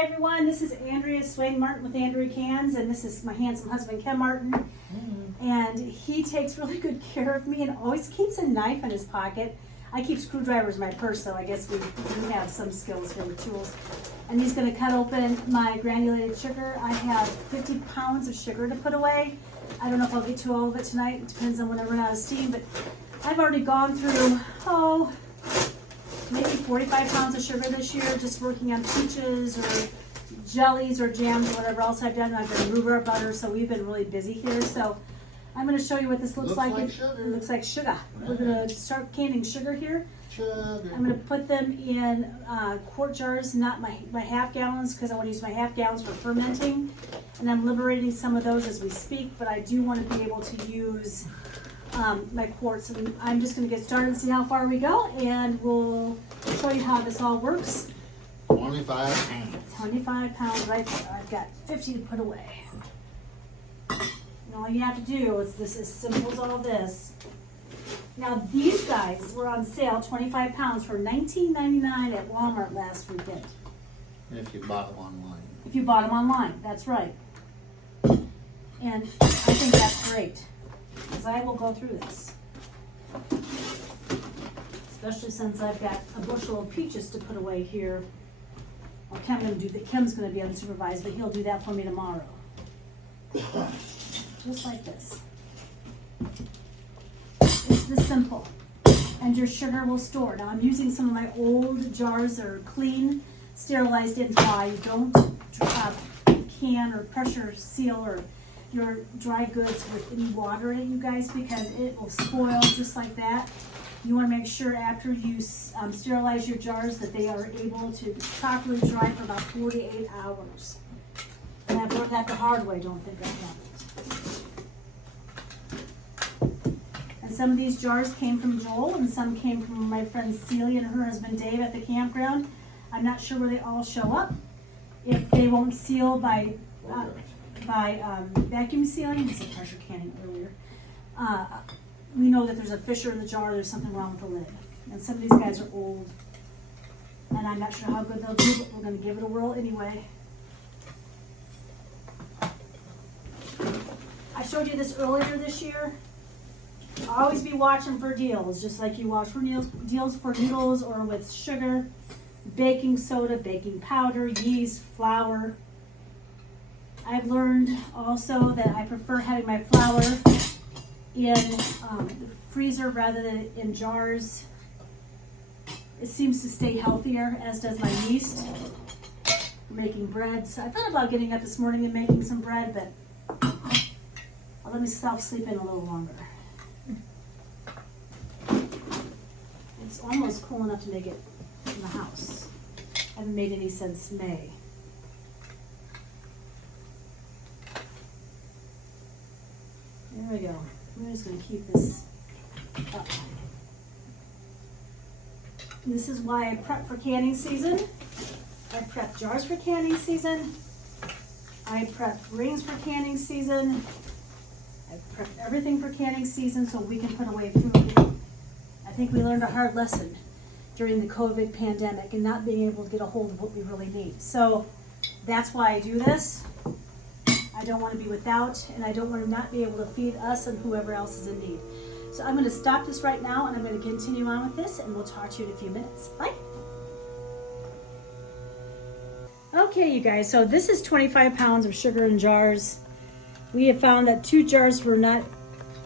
Hi everyone, this is Andrea Martin with Andrea Cans, and this is my handsome husband Ken Martin. And he takes really good care of me and always keeps a knife in his pocket. I keep screwdrivers in my purse, so I guess we have some skills here with tools. And he's going to cut open my granulated sugar. I have 50 pounds of sugar to put away. I don't know if I'll get to all of it tonight. It depends on when I run out of steam, but I've already gone through, maybe 45 pounds of sugar this year, just working on peaches or jellies or jams or whatever else I've done. I've done rhubarb butter, so we've been really busy here. So I'm going to show you what this looks like. It looks like sugar. We're going to start canning sugar here. I'm going to put them in quart jars, not my half gallons, because I want to use my half gallons for fermenting. And I'm liberating some of those as we speak, but I do want to be able to use my quarts. And I'm just going to get started and see how far we go, and we'll show you how this all works. 25 pounds. 25 pounds right there. I've got 50 to put away. And all you have to do is this as simple as all this. Now these guys were on sale, 25 pounds for $19.99 at Wal-Mart last weekend. If you bought them online. If you bought them online, that's right. And I think that's great, because I will go through this. Especially since I've got a bushel of peaches to put away here. Well, Kim's going to be unsupervised, but he'll do that for me tomorrow. Just like this. It's this simple. And your sugar will store. Now I'm using some of my old jars that are clean, sterilized and dry. Don't can or pressure seal or your dry goods with any water in it, you guys, because it will spoil just like that. You want to make sure after you sterilize your jars that they are able to properly dry for about 48 hours. And I've learned that the hard way, don't think I haven't. And some of these jars came from Joel, and some came from my friend Celia and her husband Dave at the campground. I'm not sure where they all show up. If they won't seal by vacuum sealing, I said pressure canning earlier, we know that there's a fissure in the jar, there's something wrong with the lid. And some of these guys are old, and I'm not sure how good they'll do, but we're going to give it a whirl anyway. I showed you this earlier this year. Always be watching for deals, just like you watch for deals for noodles or with sugar, baking soda, baking powder, yeast, flour. I've learned also that I prefer having my flour in the freezer rather than in jars. It seems to stay healthier, as does my yeast. For making bread. So I thought about getting up this morning and making some bread, but I'll let myself sleep in a little longer. It's almost cool enough to make it in the house. I haven't made any since May. There we go. I'm just going to keep this up. And this is why I prep for canning season. I prep jars for canning season. I prep rings for canning season. I prep everything for canning season so we can put away food. I think we learned a hard lesson during the COVID pandemic and not being able to get a hold of what we really need. So that's why I do this. I don't want to be without, and I don't want to not be able to feed us and whoever else is in need. So I'm going to stop this right now, and I'm going to continue on with this, and we'll talk to you in a few minutes. Bye. Okay, you guys, so this is 25 pounds of sugar in jars. We have found that 2 jars were not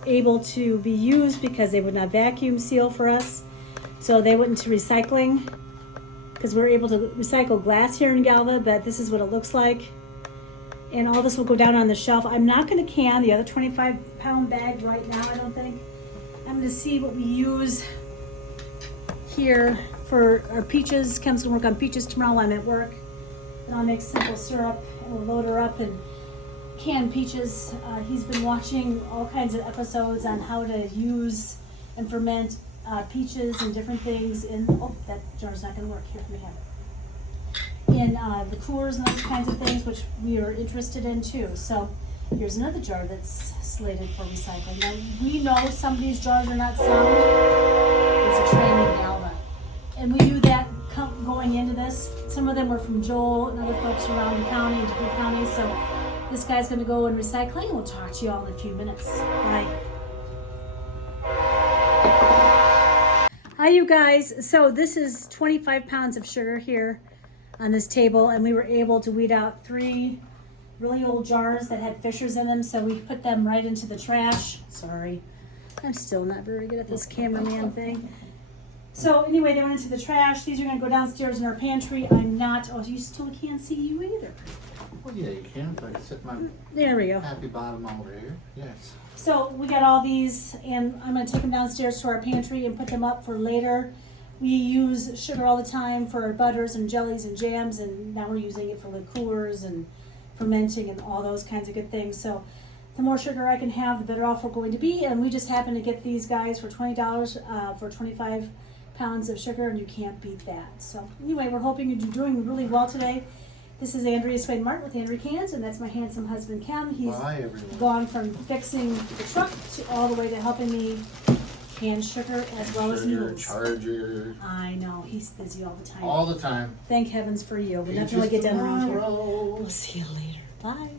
able to be used because they would not vacuum seal for us. So they went into recycling, because we're able to recycle glass here in Galva, but this is what it looks like. And all this will go down on the shelf. I'm not going to can the other 25-pound bag right now, I don't think. I'm going to see what we use here for our peaches. Kim's going to work on peaches tomorrow while I'm at work. And I'll make simple syrup, and we'll load her up and can peaches. He's been watching all kinds of episodes on how to use and ferment peaches and different things. Oh, that jar's not going to work. Here, let me have it. In the coolers and those kinds of things, which we are interested in too. So here's another jar that's slated for recycling. Now we know some of these jars are not sound. It's a training Galva, and we do that going into this. Some of them were from Joel and other folks around the county and different counties. So this guy's going to go in recycling. We'll talk to you all in a few minutes. Bye. Hi, you guys. So this is 25 pounds of sugar here on this table, and we were able to weed out 3 really old jars that had fissures in them, so we put them right into the trash. Sorry, I'm still not very good at this cameraman thing. So anyway, they went into the trash. These are going to go downstairs in our pantry. I'm not, oh, you still can't see you either. Well, yeah, you can. If I can sit my There we go. happy bottom over here. Yes. So we got all these, and I'm going to take them downstairs to our pantry and put them up for later. We use sugar all the time for our butters and jellies and jams, and now we're using it for liqueurs and fermenting and all those kinds of good things. So the more sugar I can have, the better off we're going to be. And we just happened to get these guys for $20 for 25 pounds of sugar, and you can't beat that. So anyway, we're hoping you're doing really well today. This is Andrea Cans with Andrea Cans, and that's my handsome husband Ken. He's Bye, everyone. gone from fixing the truck to all the way to helping me can sugar as well as noodles. Charger. I know, he's busy all the time. All the time. Thank heavens for you. We Peaches definitely get done around here. tomorrow. We'll see you later. Bye.